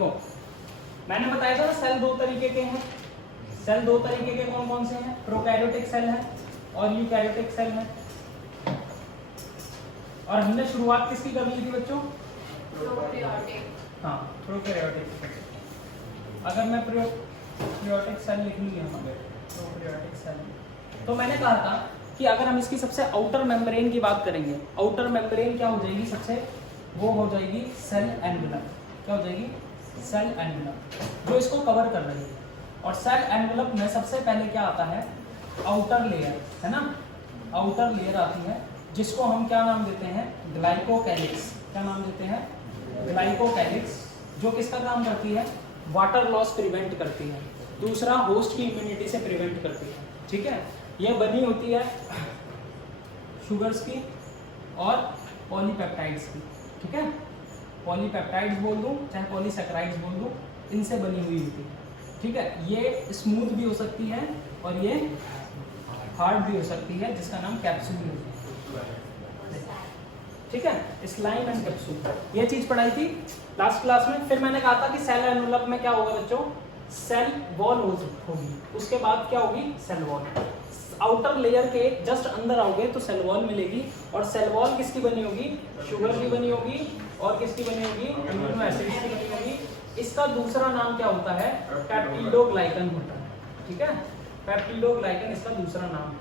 देखो मैंने बताया था ना सेल दो तरीके के हैं। सेल दो तरीके के कौन कौन से हैं? प्रोकैरियोटिक सेल है और यूकैरियोटिक सेल है। और हमने शुरुआत किसकी कर ली थी बच्चों? हाँ प्रोकैरियोटिक। अगर मैं प्रोकैरियोटिक सेल लिख लूँ यहाँ पे प्रोकैरियोटिक सेल, तो मैंने कहा था कि अगर हम इसकी सबसे आउटर मेम्ब्रेन की बात करेंगे, आउटर मेम्ब्रेन क्या हो जाएगी सबसे? वो हो जाएगी सेल एनवेलप। क्या हो जाएगी? सेल एनवेलप, जो इसको कवर कर रही है। और सेल एनवेलप में सबसे पहले क्या आता है? आउटर लेयर, है ना? आउटर लेयर आती है जिसको हम क्या नाम देते हैं? ग्लाइकोकैलिक्स। क्या नाम देते हैं? ग्लाइकोकैलिक्स, जो किसका काम करती है? वाटर लॉस प्रिवेंट करती है। दूसरा होस्ट की इम्यूनिटी से प्रिवेंट करती है। ठीक है, ये बनी होती है शुगर्स की और पॉलीपेप्टाइड्स की। ठीक है, पॉलीपेप्टाइड्स बोल दूं चाहे पॉलीसैकेराइड्स बोल दूं, इनसे बनी हुई होती है। ठीक है, ये स्मूथ भी हो सकती है और ये हार्ड भी हो सकती है, जिसका नाम कैप्सूल होती है। ठीक है, स्लाइम एंड कैप्सूल, ये चीज पढ़ाई थी लास्ट क्लास में। फिर मैंने कहा था कि सेल एनवेलप में क्या होगा बच्चों? सेल वॉल होगी, उसके बाद क्या होगी? Cell wall. आउटर लेयर के जस्ट अंदर आओगे तो सेल वॉल मिलेगी, और सेल वॉल किसकी बनी होगी? शुगर की बनी होगी। और किसकी बनी होगी? अमीनो एसिड्स की बनी होगी। इसका दूसरा नाम क्या होता है? पेप्टिडोग्लाइकन होता है। ठीक है, पेप्टिडोग्लाइकन इसका दूसरा नाम है,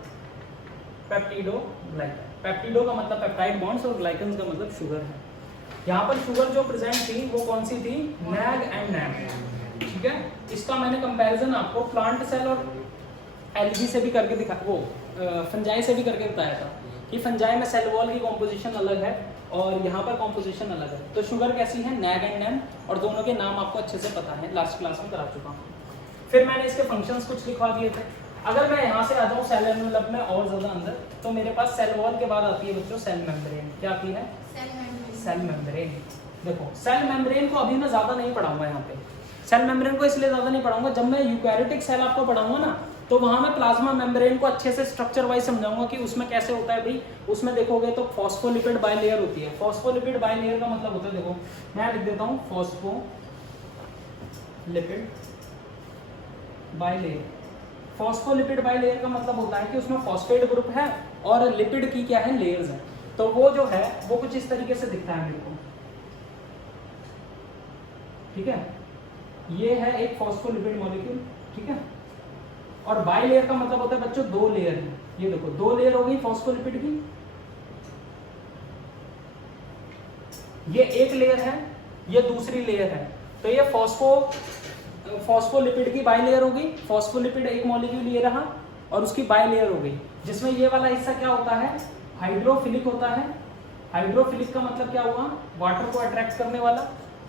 पेप्टिडोग्लाइकन। पेप्टिडो का मतलब पेप्टाइड बॉन्ड्स और ग्लाइकन का मतलब शुगर है। यहाँ पर शुगर जो प्रेजेंट थी वो कौन सी थी? Nag and nag. ठीक है, इसका मैंने कंपैरिजन आपको प्लांट सेल और एल्गी से भी करके दिखा, वो फंजाई से भी करके बताया था कि फंजाई में सेल वॉल की कॉम्पोजिशन अलग है और यहाँ पर कॉम्पोजिशन अलग है। तो शुगर कैसी है? नैग एंड नैम, और दोनों के नाम आपको अच्छे से पता है, लास्ट क्लास में करा चुका हूँ। फिर मैंने इसके फंक्शंस कुछ लिखवा दिए थे। अगर मैं यहाँ से आ जाऊँ सेल एनवेलप में और ज़्यादा अंदर, तो मेरे पास सेल वॉल के बाद आती है बच्चों सेल मेम्ब्रेन। क्या आती है? Cell membrane. देखो सेल मेम्ब्रेन को अभी मैं ज़्यादा नहीं पढ़ाऊंगा यहाँ पे। सेल मेम्ब्रेन को इसलिए ज़्यादा नहीं पढ़ाऊंगा, जब मैं यूकैरियोटिक सेल आपको पढ़ाऊंगा ना, तो वहां मैं प्लाज्मा मेम्ब्रेन को अच्छे से स्ट्रक्चर वाइज समझाऊंगा कि उसमें कैसे होता है भाई। उसमें देखोगे तो फॉस्फोलिपिड बाइलेयर होती है। फॉस्फोलिपिड बाइलेयर का मतलब होता है, देखो मैं लिख देता हूँ, फॉस्फोलिपिड बाइलेयर। फॉस्फोलिपिड बाइलेयर का मतलब होता है कि उसमें फॉस्फेट ग्रुप है और लिपिड की क्या है? लेयर्स है। तो वो जो है वो कुछ इस तरीके से दिखता है मेरे को। ठीक है, ये है एक फॉस्फोलिपिड मॉलिक्यूल। ठीक है, और बाइलेयर का मतलब होता है बच्चों दो लेयर है। ये देखो दो लेयर हो गई फॉस्फोलिपिड की, ये एक लेयर है, ये दूसरी लेयर है। तो ये फॉस्फोलिपिड की बाइलेयर हो गई। फॉस्फोलिपिड एक मॉलिक्यूल ये रहा और उसकी बाइलेयर हो गई, जिसमें ये वाला हिस्सा क्या होता है? हाइड्रोफिलिक होता है। हाइड्रोफिलिक का मतलब क्या हुआ? वाटर को अट्रैक्ट करने वाला।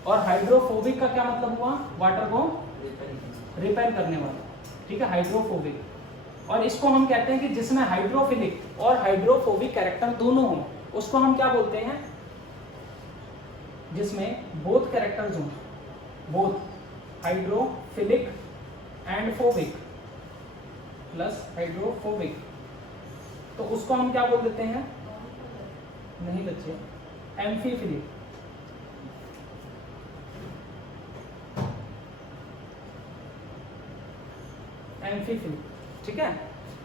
और हाइड्रोफोबिक का क्या मतलब हुआ? वाटर को रिपेल करने वाला। ठीक है, हाइड्रोफोबिक। और इसको हम कहते हैं कि जिसमें हाइड्रोफिलिक और हाइड्रोफोबिक कैरेक्टर दोनों हो, उसको हम क्या बोलते हैं? जिसमें बोथ कैरेक्टर्स हो, both hydrophilic and phobic plus hydrophobic, तो उसको हम क्या बोल देते हैं? नहीं बच्चे, एम्फीफिलिक। एम्फीफिलिक। ठीक है,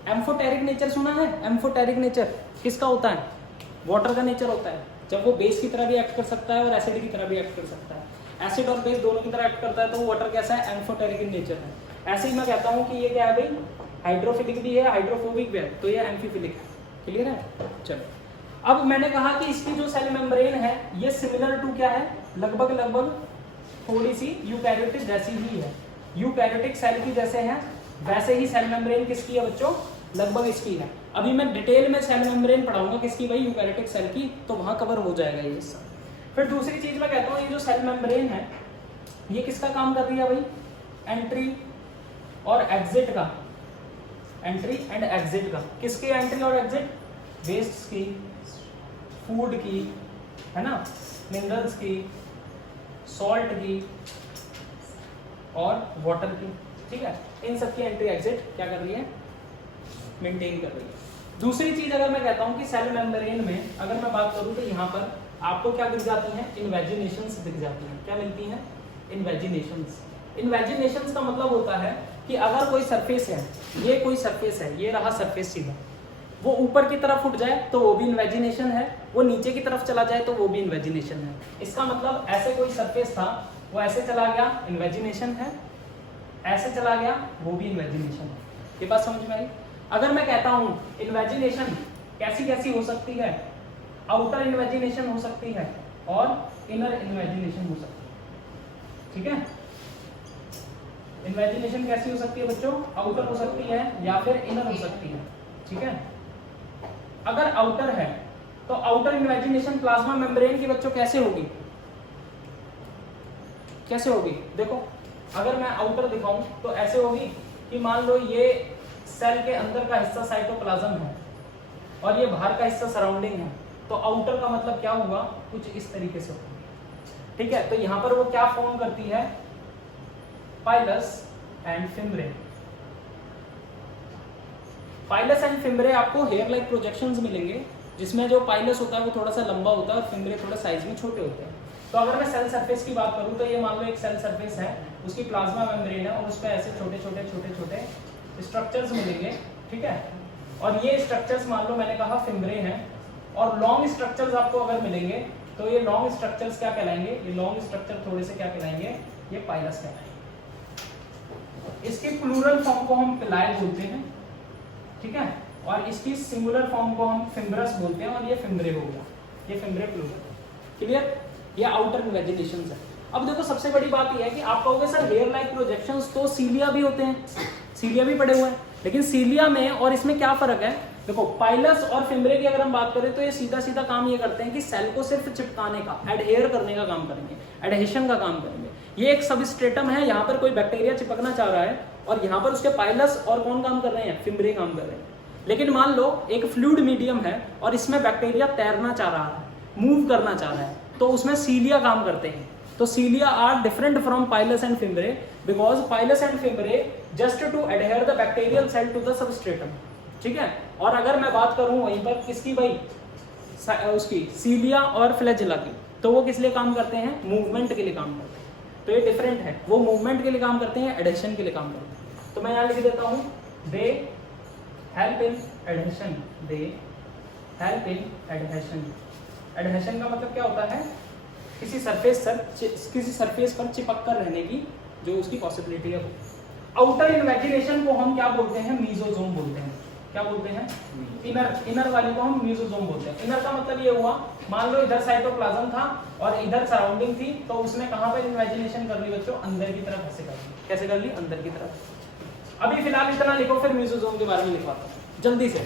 एम्फोटेरिक नेचर सुना है? एम्फोटेरिक नेचर किसका होता है? वाटर का नेचर होता है, जब वो बेस की तरह भी एक्ट कर सकता है और एसिड की तरह भी एक्ट कर सकता है। एसिड और बेस दोनों की तरह एक्ट करता है, तो वो वाटर कैसा है? एम्फोटेरिक इन नेचर है। ऐसे ही मैं कहता हूँ कि ये क्या है भाई? हाइड्रोफिलिक भी है, हाइड्रोफोबिक भी है, तो ये एम्फीफिलिक है। क्लियर है? चलो, अब मैंने कहा कि इसकी जो सेल मेम्ब्रेन है ये सिमिलर टू क्या है? लगभग थोड़ी सी यूकैरियोटिक जैसी ही है। यूकैरियोटिक सेल की जैसे है वैसे ही सेल मेम्ब्रेन किसकी है बच्चों? लगभग इसकी है। अभी मैं डिटेल में सेल मेम्ब्रेन पढ़ाऊंगा किसकी भाई? यूकैरियोटिक सेल की, तो वहां कवर हो जाएगा ये हिस्सा। फिर दूसरी चीज मैं कहता हूँ, ये जो सेल मेम्ब्रेन है ये किसका काम कर रही है भाई? एंट्री और एग्जिट का। एंट्री एंड एग्जिट का। किसकी एंट्री और एग्जिट? वेस्ट की, फूड की, है ना, मिनरल्स की, सॉल्ट की और वाटर की। ठीक है, इन सब की एंट्री एग्जिट क्या कर रही है? मेंटेन कर रही है। दूसरी चीज अगर मैं कहता हूं कि सेल मेम्ब्रेन में अगर मैं बात करूं तो यहाँ पर आपको क्या दिख जाती हैं? इन्वेजिनेशंस दिख जाती हैं। क्या मिलती हैं? इन्वेजिनेशंस। इन्वेजिनेशंस का मतलब होता है कि अगर कोई सरफेस है, ये कोई सरफेस है, ये रहा सरफेस सीधा, वो ऊपर की तरफ उठ जाए तो वो भी इन्वेजिनेशन है, वो नीचे की तरफ चला जाए तो वो भी इन्वेजिनेशन है। इसका मतलब ऐसे कोई सरफेस था, वो ऐसे चला गया, इन्वेजिनेशन है, ऐसे चला गया, वो भी इन्वेजिनेशन है। ये बात समझ में आई? अगर मैं कहता हूँ इन्वेजिनेशन कैसी कैसी हो सकती है, आउटर इन्वेजिनेशन हो सकती है और इनर इन्वेजिनेशन हो सकती है, ठीक है। इन्वेजिनेशन कैसी हो सकती है बच्चों? आउटर हो सकती है या फिर इनर हो सकती है, ठीक है। अगर आउटर है तो आउटर इन्वेजिनेशन प्लाज्मा मेम्ब्रेन की बच्चों कैसे होगी? कैसे होगी? देखो, अगर मैं आउटर दिखाऊं तो ऐसे होगी कि मान लो ये सेल के अंदर का हिस्सा साइटोप्लाज्म है और ये बाहर का हिस्सा सराउंडिंग है, तो आउटर का मतलब क्या हुआ? कुछ इस तरीके से होगा, ठीक है। तो यहां पर वो क्या फॉर्म करती है? Pilus and fimbriae. Pilus and fimbriae आपको हेयर लाइक प्रोजेक्शंस मिलेंगे, जिसमें जो पाइलस होता है वो थोड़ा सा लंबा होता है और फिम्ब्रे थोड़ा साइज में छोटे होते हैं। तो अगर मैं सेल सरफेस की बात करूं तो ये मान लो एक सेल सरफेस है, उसकी प्लाज्मा मेम्ब्रेन है और उस पर ऐसे छोटे छोटे छोटे छोटे स्ट्रक्चर्स मिलेंगे, ठीक है। और ये स्ट्रक्चर्स मान लो मैंने कहा फिम्ब्रे हैं, और लॉन्ग स्ट्रक्चर्स आपको अगर मिलेंगे तो ये लॉन्ग स्ट्रक्चर्स क्या कहलाएंगे? ये लॉन्ग स्ट्रक्चर थोड़े से क्या कहलाएंगे? ये पाइलस कहलाएंगे। इसकी प्लूरल फॉर्म को हम पिलाई बोलते हैं, ठीक है, और इसकी सिंगुलर फॉर्म को हम फिम्ब्रस बोलते हैं, और ये फिम्ब्रे हो गया, ये फिम्ब्रे प्लूरल। क्लियर? ये आउटर इन्वेजिनेशंस है। अब देखो सबसे बड़ी बात ये है कि आप कहोगे सर हेयर लाइक प्रोजेक्शंस तो सीलिया भी होते हैं, सीलिया भी पड़े हुए हैं, लेकिन सीलिया में और इसमें क्या फर्क है? देखो पाइलस और फिम्ब्रे की अगर हम बात करें तो ये सीधा सीधा काम ये करते हैं कि सेल को सिर्फ चिपकाने का, एडहेयर करने का काम करेंगे, एडहेशन का काम करेंगे। ये एक सबस्ट्रेटम है, यहाँ पर कोई बैक्टीरिया चिपकना चाह रहा है और यहाँ पर उसके पाइलस और कौन काम कर रहे हैं? फिम्ब्रे काम कर रहे हैं। लेकिन मान लो एक फ्लूइड मीडियम है और इसमें बैक्टीरिया तैरना चाह रहा है, मूव करना चाह रहा है, तो उसमें सीलिया काम करते हैं। तो cilia are different from pilus and fimbriae because pilus and fimbriae just to adhere the bacterial cell to the substratum, ठीक है। और अगर मैं बात करूं वहीं पर किसकी भाई, उसकी सीलिया और फ्लैजेला की, तो वो किस लिए काम करते हैं? मूवमेंट के लिए काम करते हैं। तो ये डिफरेंट है, वो मूवमेंट के लिए काम करते हैं, एडहेशन के लिए काम करते हैं। तो मैं यहाँ लिख देता हूँ they help in adhesion, they help in adhesion. Adhesion का मतलब क्या होता है? किसी सरफेस पर चिपक कर रहने की जो उसकी पॉसिबिलिटी है। आउटर इन्वेजिनेशन को हम क्या बोलते हैं? मीजोजोम बोलते हैं। क्या बोलते हैं? इनर वाली को हम मीजोजोम बोलते हैं। इनर का मतलब ये हुआ, मान लो इधर साइटोप्लाज्म था और इधर सराउंडिंग थी, तो उसने कहां पर इन्वेजिनेशन कर ली बच्चों? अंदर की तरफ ऐसे कर ली। कैसे कर ली? अंदर की तरफ। अभी फिलहाल इतना लिखो, फिर मीजोजोम के बारे में लिखवाता हूं जल्दी से।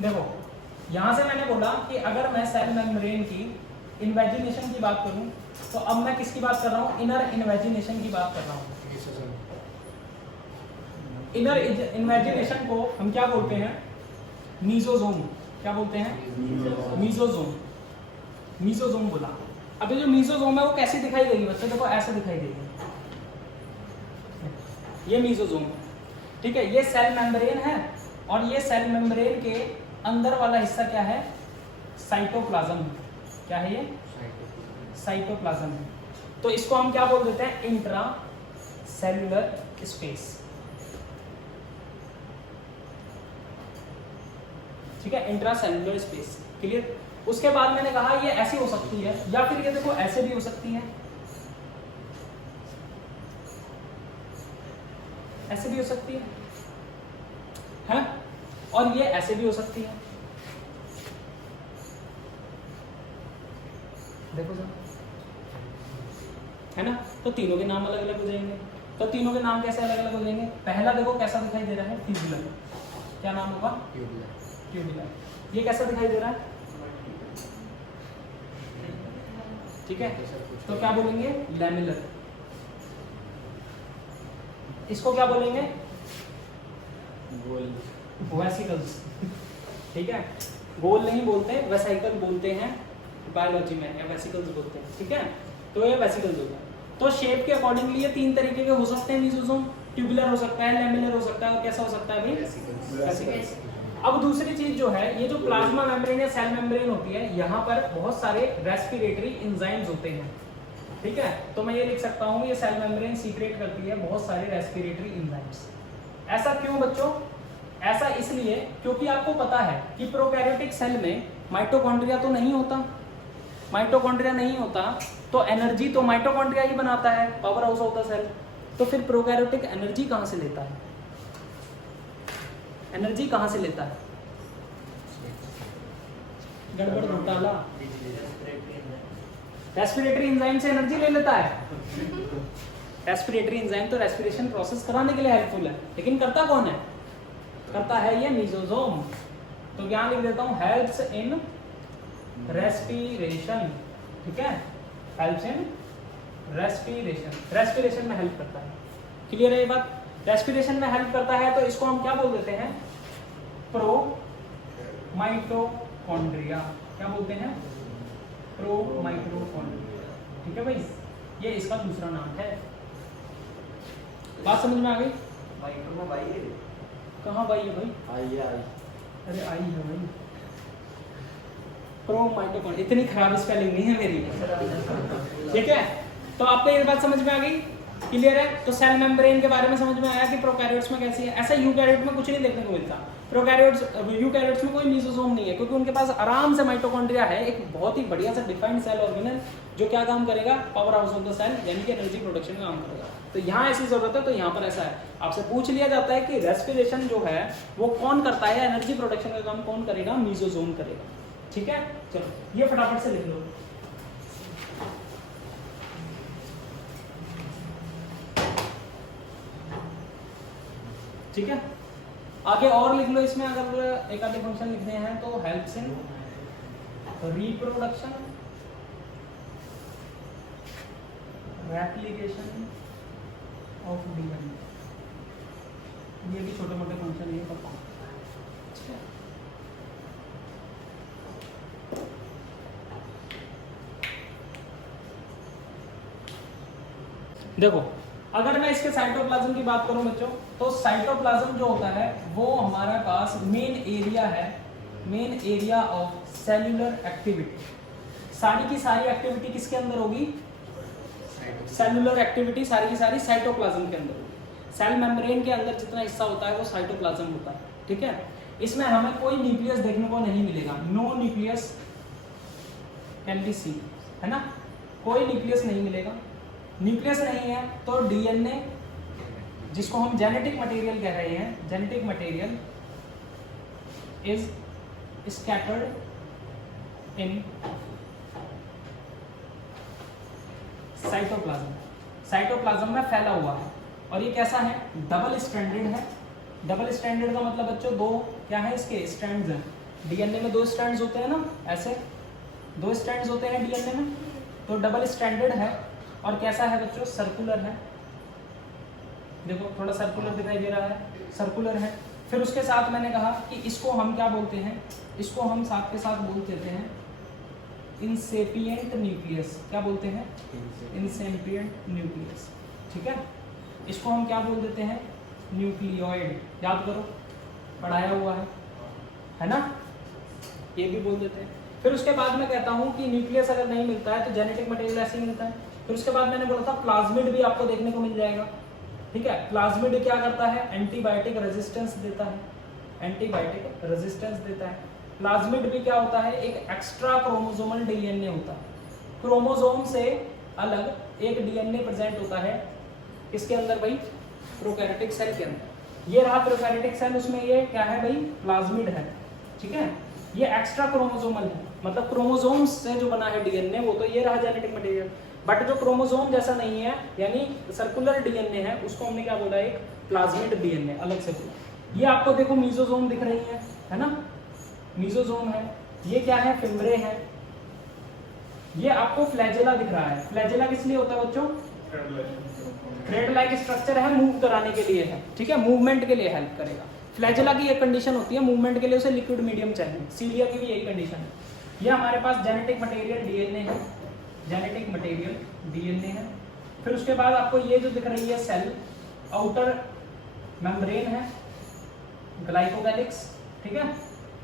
देखो यहां से मैंने बोला कि अगर मैं सेल मेम्ब्रेन की इन्वेजिनेशन की बात करूं तो अब मैं किसकी बात कर रहा हूं? इनर इन्वेजिनेशन की बात कर रहा हूं। इनर इन्वेजिनेशन को हम क्या बोलते हैं? मीजोजोम। क्या बोलते हैं? मीजोजोम। मीजोजोम बोला। अब ये जो मीजोजोम है वो कैसे दिखाई देगी बच्चों? देखो ऐसे दिखाई देगी, ये मीजोजोम है, ठीक है। ये सेल मेम्ब्रेन है और ये सेल मेम्ब्रेन के अंदर वाला हिस्सा क्या है? साइटोप्लाज्म। क्या है ये? साइटोप्लाज्म है। तो इसको हम क्या बोल देते हैं? इंट्रा सेल्यूलर स्पेस, ठीक है, इंट्रा सेल्यूलर स्पेस। क्लियर? उसके बाद मैंने कहा ये ऐसी हो सकती है या फिर ये देखो ऐसे भी हो सकती है, ऐसे भी हो सकती है? और ये ऐसे भी हो सकती है। देखो सर, है ना? तो तीनों के नाम अलग अलग हो जाएंगे। तो तीनों के नाम कैसे अलग अलग हो जाएंगे? पहला देखो कैसा दिखाई दे रहा है? ट्यूबुलर। क्या नाम होगा? ट्यूबुलर। ये कैसा दिखाई दे रहा है? ठीक है, तो क्या बोलेंगे? लैमिलर। इसको क्या बोलेंगे? वेसिकल्स, ठीक है। गोल नहीं बोलते, वेसिकल बोलते हैं बायोलॉजी में, या वेसिकल्स बोलते हैं, ठीक है। तो ये वेसिकल्स हो गया। तो शेप के अकॉर्डिंगली ये तीन तरीके के हो सकते हैं मीजोजोम। ट्यूबुलर हो सकता है, लैमिलर हो सकता है, और कैसा हो सकता है भाई? वेसिकल्स। अब दूसरी चीज जो है, ये जो प्लाज्मा मेम्ब्रेन या सेल मेम्ब्रेन होती है, यहाँ पर बहुत सारे रेस्पिरेटरी एंजाइम्स होते हैं, ठीक है। तो मैं ये लिख सकता हूँ ये सेल मेम्ब्रेन सीक्रेट करती है बहुत सारे रेस्पिरेटरी एंजाइम्स। ऐसा क्यों बच्चों? ऐसा इसलिए क्योंकि आपको पता है कि प्रोकैरियोटिक सेल में माइटोकॉन्ड्रिया तो नहीं होता, माइटोकॉन्ड्रिया नहीं होता तो एनर्जी तो माइटोकॉन्ड्रिया ही बनाता है, power house of the cell. तो फिर प्रोकैरियोटिक एनर्जी कहाँ से लेता है? एनर्जी कहाँ से लेता है? गड़बड़ घोटाला, रेस्पिरेटरी एंजाइम से एनर्जी ले लेता है। रेस्पिरेटरी एंजाइम तो रेस्पिरेशन प्रोसेस कराने के लिए हेल्पफुल है, लेकिन करता कौन है? करता है ये मीजोसोम। तो क्या लिख देता हूं, हेल्प्स इन रेस्पिरेशन, ठीक है, हेल्प्स इन रेस्पिरेशन, रेस्पिरेशन में हेल्प करता है। क्लियर है ये बात? रेस्पिरेशन में हेल्प करता है तो इसको हम क्या बोल देते हैं? Pro mitochondria. क्या बोलते हैं? प्रो माइटोकॉन्ड्रिया, ठीक है भाई, ये इसका दूसरा नाम है। बात समझ में आ गई? माइक्रो में भाई है, कहाँ भाई है भाई? आई है आई। अरे आई है भाई, प्रो माइटोकॉन्ड्रिया, इतनी खराब स्पेलिंग नहीं है मेरी, ठीक है। तो आपको ये बात समझ में आ गई? क्लियर है? तो सेल मेम्ब्रेन के बारे में समझ में आया कि प्रोकैरियोट्स में कैसी है। ऐसा यूकैरियोट में कुछ नहीं देखने को मिलता। प्रोकैरियोट्स, यूकैरियोट्स में कोई मीजोसोम नहीं है, क्योंकि उनके पास आराम से माइटोकॉन्ड्रिया है, एक बहुत ही बढ़िया सा डिफाइंड सेल ऑर्गेनल जो क्या काम करेगा? Power house of the cell, यानी कि एनर्जी प्रोडक्शन का काम करेगा। तो यहाँ ऐसी जरूरत है, तो यहाँ पर ऐसा है। आपसे पूछ लिया जाता है कि रेस्पिरेशन जो है वो कौन करता है, एनर्जी प्रोडक्शन का काम कौन करेगा? मीजोसोम करेगा, ठीक है। चलो ये फटाफट से लिख लो। ठीक है, आगे और लिख लो इसमें, अगर एक आधे फंक्शन लिखने हैं तो helps in reproduction, replication of DNA, ये भी छोटे मोटे फंक्शन है, पता। देखो, अगर मैं इसके साइटोप्लाज्म की बात करूं बच्चों, तो साइटोप्लाज्म जो होता है वो हमारे पास मेन एरिया है, main area of cellular activity. सारी की सारी एक्टिविटी किसके अंदर होगी? सेल्यूलर एक्टिविटी सारी की सारी साइटोप्लाज्म के अंदर होगी। सेल मेम्ब्रेन के अंदर जितना हिस्सा होता है वो साइटोप्लाज्म होता है, ठीक है। इसमें हमें कोई न्यूक्लियस देखने को नहीं मिलेगा, no nucleus can be see, है ना, कोई न्यूक्लियस नहीं मिलेगा। न्यूक्लियस नहीं है तो डीएनए, जिसको हम जेनेटिक मटेरियल कह रहे हैं, genetic material is scattered in cytoplasm, cytoplasm में फैला हुआ है। और ये कैसा है? डबल स्ट्रैंडेड है। डबल स्ट्रैंडेड का मतलब बच्चों दो क्या है इसके? स्ट्रैंड्स हैं। डीएनए में दो स्ट्रैंड्स होते हैं ना, ऐसे दो स्ट्रैंड्स होते हैं डीएनए में, तो डबल स्ट्रैंडेड है। और कैसा है बच्चों? सर्कुलर है। देखो थोड़ा सर्कुलर दिखाई दे रहा है, सर्कुलर है। फिर उसके साथ मैंने कहा कि इसको हम क्या बोलते हैं? इसको हम साथ के साथ बोल देते हैं इंसेपिएंट न्यूक्लियस। क्या बोलते हैं? इंसेपिएंट न्यूक्लियस, ठीक है। इसको हम क्या बोल देते हैं? न्यूक्लियोइड। याद करो, पढ़ाया हुआ है ना, ये भी बोल देते हैं। फिर उसके बाद मैं कहता हूँ कि न्यूक्लियस अगर नहीं मिलता है तो जेनेटिक मटेरियल ऐसे ही मिलता है। फिर उसके बाद मैंने बोला था प्लाज्मिड भी आपको देखने को मिल जाएगा, ठीक है। प्लाज्मिड क्या करता है? एंटीबायोटिक रेजिस्टेंस देता है, एंटीबायोटिक रेजिस्टेंस देता है। प्लाज्मिड भी क्या होता है? एक एक्स्ट्रा क्रोमोसोमल डीएनए होता है। क्रोमोसोम से अलग एक डीएनए प्रेजेंट होता है किसके अंदर भाई? प्रोकैरियोटिक सेल के अंदर। ये रहा प्रोकैरियोटिक सेल, उसमें ये क्या है भाई? प्लाज्मिड है, ठीक है। ये एक्स्ट्रा क्रोमोसोमल है, मतलब क्रोमोसोम्स से जो बना है डीएनए, वो तो ये रहा जेनेटिक मटेरियल। बट जो क्रोमोसोम जैसा नहीं है, यानी सर्कुलर डीएनए है, उसको हमने क्या बोला? एक प्लाज्मिड डीएनए, अलग से बोला। ये आपको देखो मीजोसोम दिख रही है ना, मीजोसोम है। ये क्या है? फिम्ब्रे है। ये आपको फ्लैजेला दिख रहा है। फ्लैजेला किस लिए होता है बच्चों? थ्रेड लाइक स्ट्रक्चर है, मूव कराने के लिए है, ठीक है, मूवमेंट के लिए हेल्प करेगा। फ्लैजेला की एक कंडीशन होती है, मूवमेंट के लिए उसे लिक्विड मीडियम चाहिए। सीलिया की भी यही कंडीशन है। ये हमारे पास जेनेटिक मटेरियल डीएनए है, जेनेटिक मटेरियल डीएनए है। फिर उसके बाद आपको ये जो दिख रही है सेल, आउटर मेम्ब्रेन है, ग्लाइकोगैलिक्स, ठीक है।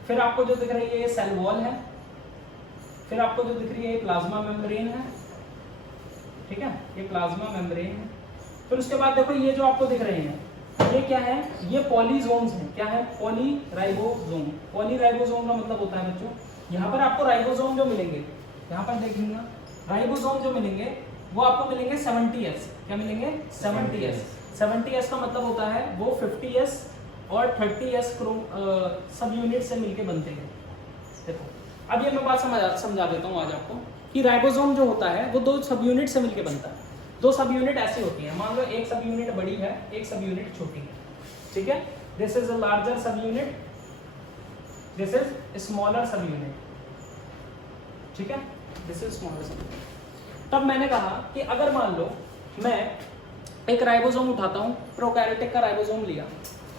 फिर आपको जो दिख रही है ये सेल वॉल है, फिर आपको जो दिख रही है ये प्लाज्मा मेम्ब्रेन है, ठीक है, ये प्लाज्मा मेम्ब्रेन है। फिर उसके बाद देखो ये जो आपको दिख रहे हैं ये क्या है, ये पॉलीजोम्स हैं। क्या है? पॉलीराइबोसोम। पॉलीराइबोसोम का मतलब होता है बच्चों, यहाँ पर आपको राइबोसोम जो मिलेंगे, यहाँ पर देखिएगा राइबोसोम जो मिलेंगे वो आपको मिलेंगे 70S। क्या मिलेंगे? 70S। 70S का मतलब होता है वो 50S और 30S सब यूनिट से मिलके बनते हैं। देखो अब ये मैं बात समझा देता हूँ आज आपको कि राइबोसोम जो होता है वो 2 सब यूनिट से मिलके बनता है। 2 सब यूनिट ऐसी होती है, मान लो एक सब यूनिट बड़ी है, एक सब यूनिट छोटी है, ठीक है। दिस इज अ लार्जर सब यूनिट, दिस इज स्मॉलर सब यूनिट, ठीक है, दिस इज स्मॉलर सब यूनिट। तब मैंने कहा कि अगर मान लो मैं एक राइबोसोम उठाता हूँ, प्रोकैरियोटिक का राइबोसोम लिया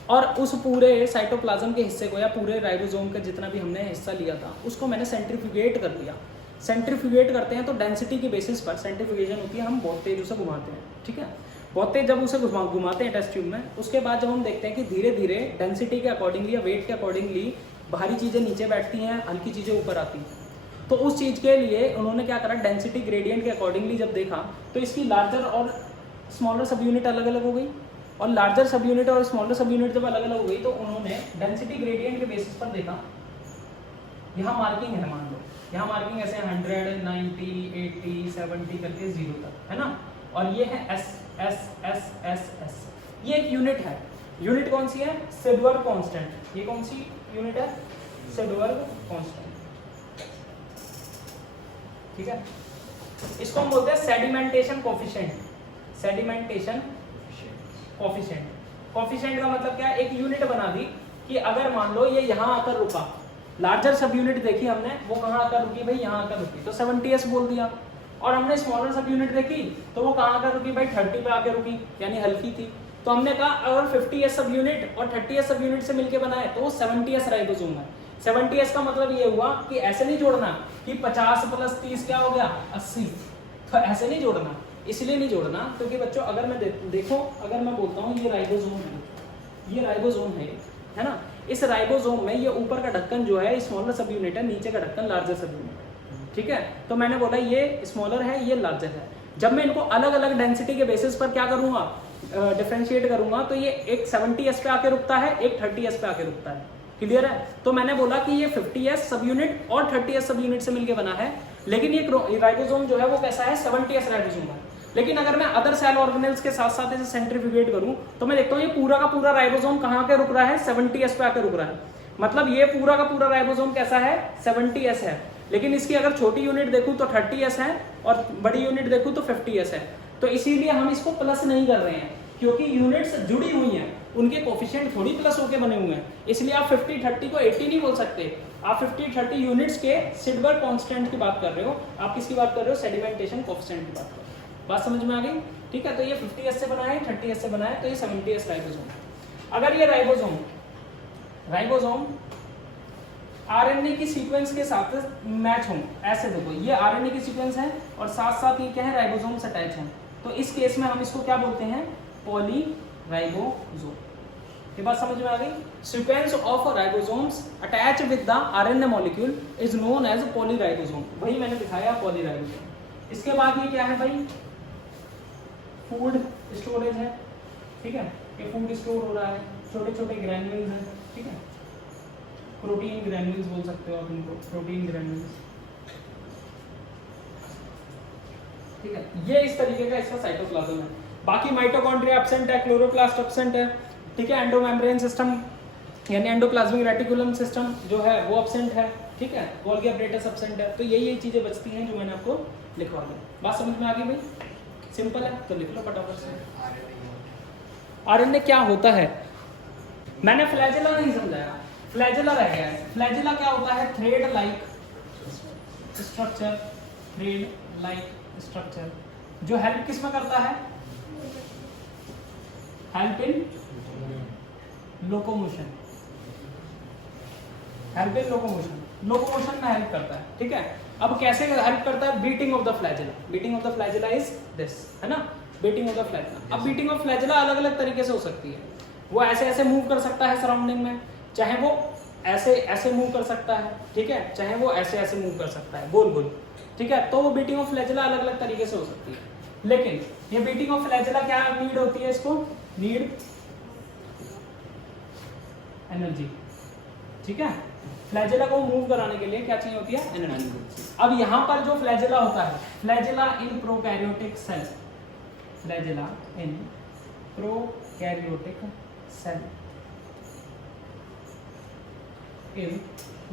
और उस पूरे साइटोप्लाज्म के हिस्से को या पूरे राइबोसोम का जितना भी हमने हिस्सा लिया था उसको मैंने सेंट्रीफ्यूगेट कर दिया। सेंट्रीफ्यूगेट करते हैं तो डेंसिटी की बेसिस पर सेंट्रीफ्यूगेशन होती है, हम बहुत तेज उसे घुमाते हैं, ठीक है, बहुत तेज जब उसे घुमाते हैं टेस्ट ट्यूब में, उसके बाद जब हम देखते हैं कि धीरे धीरे डेंसिटी के अकॉर्डिंगली या वेट के अकॉर्डिंगली भारी चीज़ें नीचे बैठती हैं, हल्की चीज़ें ऊपर आती हैं। तो उस चीज़ के लिए उन्होंने क्या करा, डेंसिटी ग्रेडियंट के अकॉर्डिंगली जब देखा तो इसकी लार्जर और स्मॉलर सब यूनिट अलग अलग हो गई, और लार्जर सब यूनिट और स्मॉलर सब यूनिट जब अलग अलग हो गई तो उन्होंने डेंसिटी ग्रेडियंट के बेसिस पर देखा, यहाँ मार्किंग है, मान लो यहाँ मार्किंग ऐसे 100, 90, 80, 70 करके 0 तक है ना, और ये है S S S S S, ये एक यूनिट है। यूनिट कौन सी है? सिडवर्ग कांस्टेंट। ये कौन सी यूनिट है? सिडवर्ग कांस्टेंट, ठीक है। इसको हम बोलते हैं sedimentation coefficient. Sedimentation coefficient, coefficient का मतलब क्या है, एक यूनिट बना दी कि अगर मान लो ये यहाँ आकर रुका, लार्जर सब यूनिट देखी हमने, वो कहाँ आकर रुकी भाई, यहाँ आकर रुकी तो 70S बोल दिया, और हमने स्मॉलर सब यूनिट देखी तो वो कहाँ आकर रुकी भाई, 30 पे आकर रुकी, यानी हल्की थी, तो हमने कहा अगर 50S सब यूनिट और 30S सब यूनिट से मिलकर बना है तो वो 70S राइबोसोम है। 70S का मतलब ये हुआ कि ऐसे नहीं जोड़ना कि 50 + 30 क्या हो गया 80, तो ऐसे नहीं जोड़ना, इसलिए नहीं जोड़ना क्योंकि बच्चों अगर मैं देखो अगर मैं बोलता हूँ ये राइबोसोम है, ये राइबोसोम है ना, इस राइबोसोम में ये ऊपर का ढक्कन जो है स्मॉलर सब यूनिट है, नीचे का ढक्कन लार्जर सब यूनिट है, ठीक है। तो मैंने बोला ये स्मॉलर है, ये लार्जर है। जब मैं इनको अलग अलग डेंसिटी के बेसिस पर क्या करूंगा, डिफरेंशिएट करूंगा, तो ये एक 70S पे आके रुकता है, एक 30S पे आके रुकता है, क्लियर है। तो मैंने बोला कि ये 50S सब यूनिट और 30S सब यूनिट से मिलकर बना है, लेकिन ये राइबोसोम जो है वो कैसा है, 70S राइबोसोम है। लेकिन अगर मैं अदर सेल ऑर्गेनेल्स के साथ साथ इसे सेंट्रीफ्यूगेट करूं तो मैं देखता हूँ ये पूरा का पूरा राइबोसोम कहाँ के रुक रहा है, 70S पे आके रुक रहा है। मतलब ये पूरा का पूरा राइबोसोम कैसा है, 70S है। लेकिन इसकी अगर छोटी यूनिट देखूं तो 30S है और बड़ी यूनिट देखूं तो 50S है। तो इसीलिए हम इसको प्लस नहीं कर रहे हैं क्योंकि यूनिट्स जुड़ी हुई हैं, उनके कोफिशिएंट थोड़ी प्लस होके बने हुए हैं। इसलिए आप 50-30 को 80 नहीं बोल सकते, आप 50-30 यूनिट्स के सिडवर्ग कांस्टेंट की बात कर रहे हो, आप किसकी बात कर रहे हो, सेडिमेंटेशन कोफिशिएंट की बात कर रहे हो। बात समझ में आ गई, ठीक है। तो ये 50S से बना है, 30S से बना है, तो ये 70S राइबोसोम। अगर ये राइबोसोम आरएनए की सीक्वेंस के साथ मैच हो, ऐसे देखो ये आरएनए की सीक्वेंस है और साथ साथ ये क्या है, राइबोसोम से अटैच है, तो इस केस में हम इसको क्या बोलते हैं, पॉलीराइबोसोम। ये बात समझ में आ गई। Sequence of ribosomes attach with the RNA molecule is known as polyribosome, वही मैंने दिखाया पॉलीराइबोसोम। इसके बाद ये क्या है भाई, फूड स्टोरेज है, ठीक है, ये फूड स्टोर हो रहा है, छोटे छोटे ग्रैन्यूल्स हैं, ठीक है, प्रोटीन ग्रैन्यूल्स बोल सकते हो आप इनको, प्रोटीन ग्रैन्यूल्स, ठीक है। ये इस तरीके का इसका साइटोप्लाज्म है। बाकी माइटोकॉन्ड्रिया एब्सेंट है, क्लोरोप्लास्ट एब्सेंट है, ठीक है, एंडोमेम्ब्रेन सिस्टम यानी एंडोप्लाज्मिक रेटिकुलम सिस्टम जो है वो एब्सेंट है, ठीक है, गोल्गी अपरेटस एब्सेंट है। तो यही चीजें बचती हैं जो मैंने आपको लिखवा दी। बात समझ में आ गई भाई, सिंपल है, तो लिख लो फटाफट से। आरएनए क्या होता है, मैंने फ्लैजेला नहीं समझाया, फ्लैजेला रह गया है। फ्लैजेला क्या होता है, thread like structure, thread like structure जो हेल्प किस में करता है, help in locomotion, help in locomotion, locomotion में हेल्प करता है, ठीक है। अब कैसे हेल्प करता है, beating of the flagella, beating of the flagella is this, है ना, बीटिंग ऑफ द फ्लैजेला। अब बीटिंग ऑफ फ्लैजेला अलग अलग तरीके से हो सकती है, वो ऐसे ऐसे मूव कर सकता है सराउंडिंग में, चाहे वो ऐसे ऐसे मूव कर सकता है, ठीक है, चाहे वो ऐसे ऐसे मूव कर सकता है गोल गोल, ठीक है। तो वो बीटिंग ऑफ फ्लैजेला अलग अलग तरीके से हो सकती है, लेकिन ये बीटिंग ऑफ फ्लैजेला क्या नीड होती है, इसको नीड एनर्जी, ठीक है। फ्लैजेला को मूव कराने के लिए क्या चाहिए होती है, एनर्जी। अब यहां पर जो फ्लैजेला होता है, flagella in prokaryotic cell, flagella in prokaryotic cell is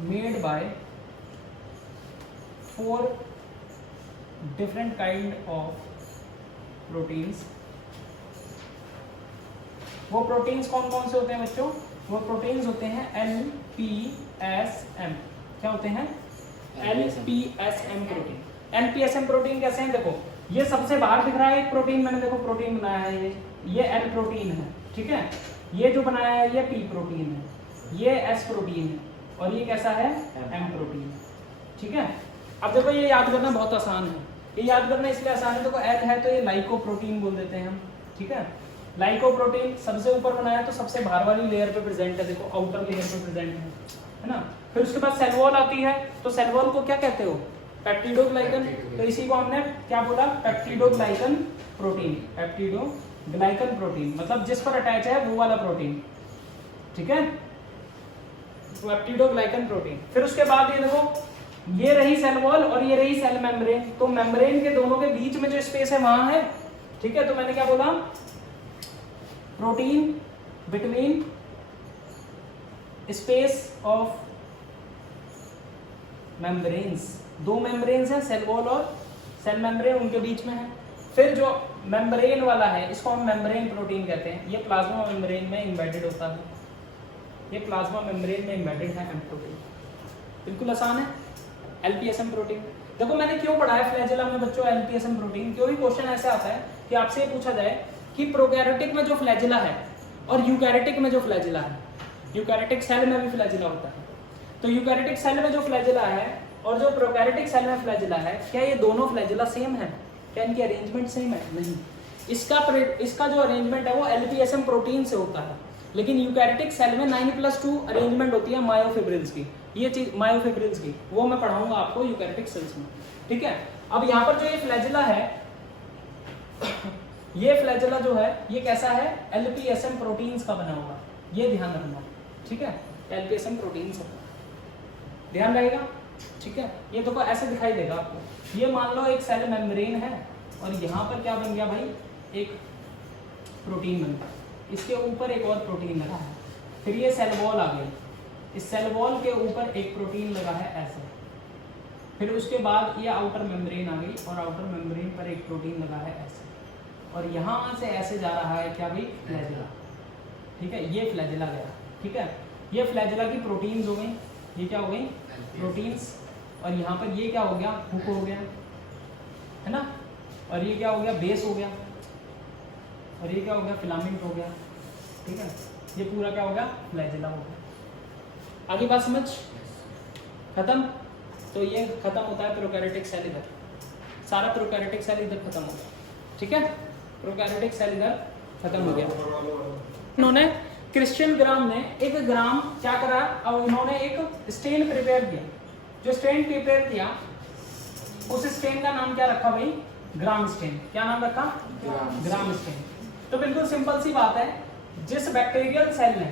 made by 4 different kind of proteins। वो प्रोटीन्स कौन कौन से होते हैं बच्चों, वो प्रोटीन्स होते हैं LPSM। क्या होते हैं, LPSM प्रोटीन। LPSM प्रोटीन कैसे हैं, देखो ये सबसे बाहर दिख रहा है एक प्रोटीन, मैंने देखो प्रोटीन बनाया है, ये L प्रोटीन है, ठीक है। ये जो बनाया है ये P प्रोटीन है, ये S प्रोटीन है, और ये कैसा है, M प्रोटीन, ठीक है। अब देखो ये याद करना बहुत आसान है, ये याद करना इसलिए आसान है, देखो L है तो ये लाइकोप्रोटीन बोल देते हैं हम, ठीक है। लाइकोप्रोटीन सबसे ऊपर बनाया तो सबसे बाहर वाली लेयर पे प्रेजेंट है, देखो आउटर लेयर पे प्रेजेंट है ना। फिर उसके बाद सेल वॉल आती है, तो सेल वॉल को क्या कहते हो, पेप्टिडोग्लाइकन। तो इसी को हमने क्या बोला, पेप्टिडोग्लाइकन प्रोटीन, पेप्टिडोग्लाइकन प्रोटीन मतलब जिस पर अटैच है वो वाला प्रोटीन, ठीक है, पेप्टिडोग्लाइकन प्रोटीन। फिर उसके बाद ये देखो ये रही सेल वॉल और ये रही सेल मेम्ब्रेन, तो मेम्ब्रेन के दोनों के बीच में जो स्पेस है वहां है, ठीक है। तो मैंने क्या बोला, protein between space of membranes, दो मेम्ब्रेन्स हैं सेल वॉल और सेल मेम्ब्रेन, उनके बीच में है। फिर जो मेम्ब्रेन वाला है इसको हम मेम्ब्रेन प्रोटीन कहते हैं, ये प्लाज्मा मेम्ब्रेन में एम्बेडेड होता है, ये प्लाज्मा मेम्ब्रेन में एम्बेडेड है एम प्रोटीन, बिल्कुल आसान है। LPSM प्रोटीन, देखो मैंने क्यों पढ़ा है फ्लैजेला में बच्चों LPSM प्रोटीन, क्योंकि क्वेश्चन ऐसे आता है कि आपसे ये पूछा जाए कि प्रोकैरियोटिक में जो फ्लैजेला है और यूकैरियोटिक में जो फ्लैजेला है, यूकैरियोटिक सेल में भी फ्लैजेला होता है, तो यूकैरियोटिक सेल में जो फ्लैजेला है और जो प्रोकैरियोटिक सेल में फ्लैजेला है, क्या ये दोनों फ्लैजेला सेम है, क्या इनकी अरेंजमेंट सेम है, नहीं। इसका जो अरेंजमेंट है वो LPSM प्रोटीन से होता है, लेकिन यूकैरियोटिक सेल में 9+2 अरेंजमेंट होती है मायोफिब्रिल्स की, ये चीज मायोफिब्रिल्स की, वो मैं पढ़ाऊंगा आपको यूकैरियोटिक सेल्स में, ठीक है। अब यहाँ पर जो ये फ्लैजेला है ये फ्लैजेला जो है ये कैसा है, LPSM प्रोटीन्स का बना होगा, ये ध्यान रखना, ठीक है, LPSM प्रोटीन्स होगा, ध्यान रहेगा, ठीक है। ये देखो ऐसे दिखाई देगा आपको, ये मान लो एक सेल मेम्ब्रेन है और यहाँ पर क्या बन गया भाई, एक प्रोटीन बन गया, इसके ऊपर एक और प्रोटीन लगा है, फिर ये सेल वॉल आ गई, इस सेल वॉल के ऊपर एक प्रोटीन लगा है ऐसे, फिर उसके बाद ये आउटर मेम्ब्रेन आ गई और आउटर मेम्ब्रेन पर एक प्रोटीन लगा है ऐसे, और यहाँ से ऐसे जा रहा है क्या भाई, फ्लैजेला, ठीक है, ये फ्लैजेला गया, ठीक है। ये फ्लैजेला की प्रोटीन्स हो गई, ये क्या हो गई, प्रोटीन्स, और यहाँ पर ये क्या हो गया, हुक हो गया, है ना, और ये क्या हो गया, बेस हो गया, और ये क्या हो गया, फिलामेंट हो गया, ठीक है। ये पूरा क्या हो गया, फ्लैजेला हो गया। आगे बात समझ, खत्म। तो ये खत्म होता है प्रोकैरियोटिक सेल, इधर सारा प्रोकैरियोटिक सेल इधर खत्म हो गया, ठीक है, प्रोकैरियोटिक सेल इधर खत्म हो गया। इन्होंने क्रिश्चियन ग्राम ने एक ग्राम क्या करा, अब उन्होंने एक स्टेन प्रिपेयर किया, जो स्टेन प्रिपेयर किया उस स्टेन का नाम क्या रखा भाई, ग्राम स्टेन। क्या नाम रखा, ग्राम स्टेन। तो बिल्कुल सिंपल सी बात है, जिस बैक्टीरियल सेल ने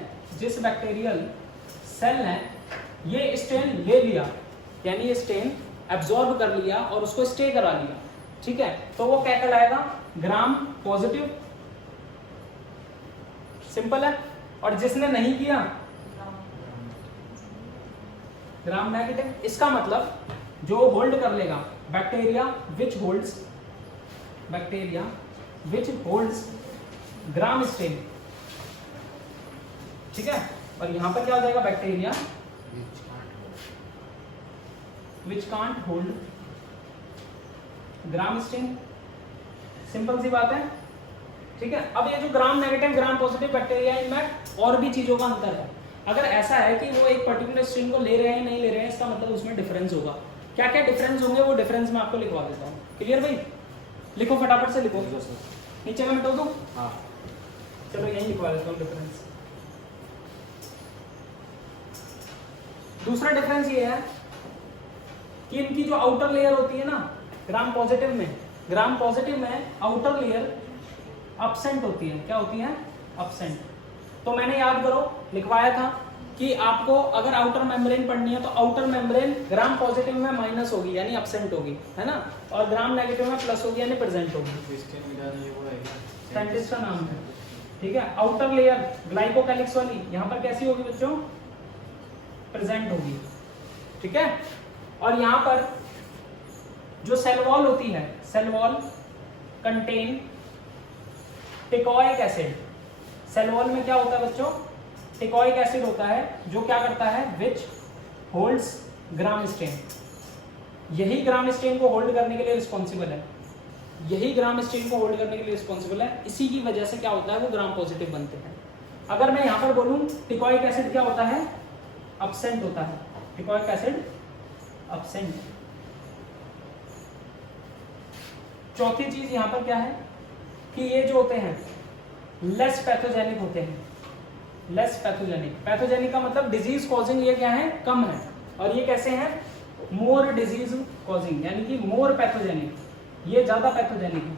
ये स्टेन ले लिया, यानी ये स्टेन एब्जॉर्ब कर लिया और उसको स्टे करा लिया, ठीक है, तो वो क्या कहलाएगा, ग्राम पॉजिटिव, सिंपल है। और जिसने नहीं किया, ग्राम नेगेटिव। इसका मतलब जो होल्ड कर लेगा, bacteria which holds gram stain, ठीक है। और यहां पर क्या हो जाएगा, bacteria which can't hold gram stain, simple सी बात है, ठीक है। अब ये जो gram negative gram positive bacteria, इनमें और भी चीजों का अंतर है। अगर ऐसा है कि वो एक पर्टिकुलर स्ट्रेन को ले रहे हैं नहीं ले रहे हैं, इसका मतलब उसमें डिफरेंस होगा। क्या क्या डिफरेंस होंगे, वो डिफरेंस मैं आपको लिखवा देता हूँ। क्लियर भाई, लिखो फटाफट से लिखो, नीचे में मिटा दूं, हाँ चलो यही लिखवा देता हूँ डिफरेंस। दूसरा डिफरेंस ये है कि इनकी जो आउटर लेयर होती है ना, ग्राम पॉजिटिव में आउटर लेयर अब्सेंट होती है। क्या होती है? अब्सेंट। तो मैंने याद करो लिखवाया था कि आपको अगर आउटर मेम्ब्रेन पढ़नी है तो आउटर मेम्ब्रेन ग्राम पॉजिटिव में माइनस होगी यानी अब्सेंट होगी, है ना, और ग्राम नेगेटिव में प्लस होगी यानी प्रेजेंट होगी। स्टैंटिस का नाम है, ठीक है। आउटर लेयर ग्लाइकोकैलिक्स वाली यहाँ पर कैसी होगी बच्चों? प्रेजेंट होगी, ठीक है। और यहाँ पर जो सेल वॉल होती है, cell wall contain teichoic acid. Cell wall में क्या होता है बच्चों? टिकोइक एसिड होता है जो क्या करता है? Which holds gram stain. यही ग्राम स्टेन को होल्ड करने के लिए रिस्पॉन्सिबल है, यही ग्राम स्टेन को होल्ड करने के लिए रिस्पॉन्सिबल है। इसी की वजह से क्या होता है? वो ग्राम पॉजिटिव बनते हैं। अगर मैं यहाँ पर बोलूँ टिकोइक एसिड क्या होता है? अब्सेंट होता है। Teichoic acid absent. चौथी चीज यहाँ पर क्या है कि ये जो होते हैं लेस पैथोजेनिक होते हैं। लेस पैथोजेनिक, पैथोजेनिक का मतलब डिजीज कॉजिंग, ये क्या है? कम है। और ये कैसे हैं? मोर डिजीज कॉजिंग, यानी कि मोर पैथोजेनिक, ये ज्यादा पैथोजेनिक है।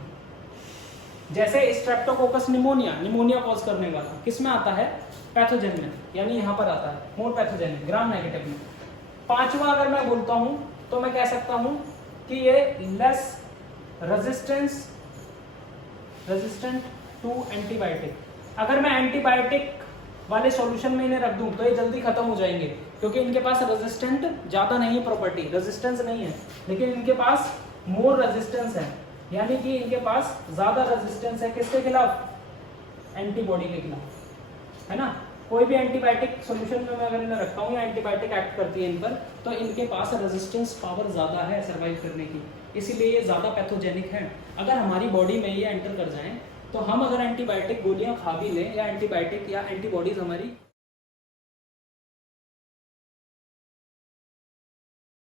जैसे स्ट्रेप्टोकोकस निमोनिया, निमोनिया कॉज करने वाला किस में आता है? पैथोजेन में, यानी यहाँ पर आता है मोर पैथोजेनिक, ग्राम नेगेटिव में। पांचवा अगर मैं बोलता हूं तो मैं कह सकता हूं कि ये लेस रेजिस्टेंट टू एंटीबायोटिक। अगर मैं एंटीबायोटिक वाले सॉल्यूशन में इन्हें रख दूं तो ये जल्दी खत्म हो जाएंगे, क्योंकि इनके पास रेजिस्टेंट ज्यादा नहीं है, प्रॉपर्टी रेजिस्टेंस नहीं है, लेकिन इनके पास मोर रेजिस्टेंस है, यानी कि इनके पास ज्यादा रेजिस्टेंस है। किसके खिलाफ? एंटीबॉडी के खिलाफ, है ना। कोई भी एंटीबायोटिक सॉल्यूशन में मैं अगर इन्हें रखता हूँ या एंटीबायोटिक एक्ट करती है इन पर, तो इनके पास रेजिस्टेंस पावर ज्यादा है सर्वाइव करने की, इसीलिए ये ज्यादा पैथोजेनिक है। अगर हमारी बॉडी में ये एंटर कर जाएं तो हम अगर एंटीबायोटिक गोलियां खा भी लें या एंटीबायोटिक या एंटीबॉडीज हमारी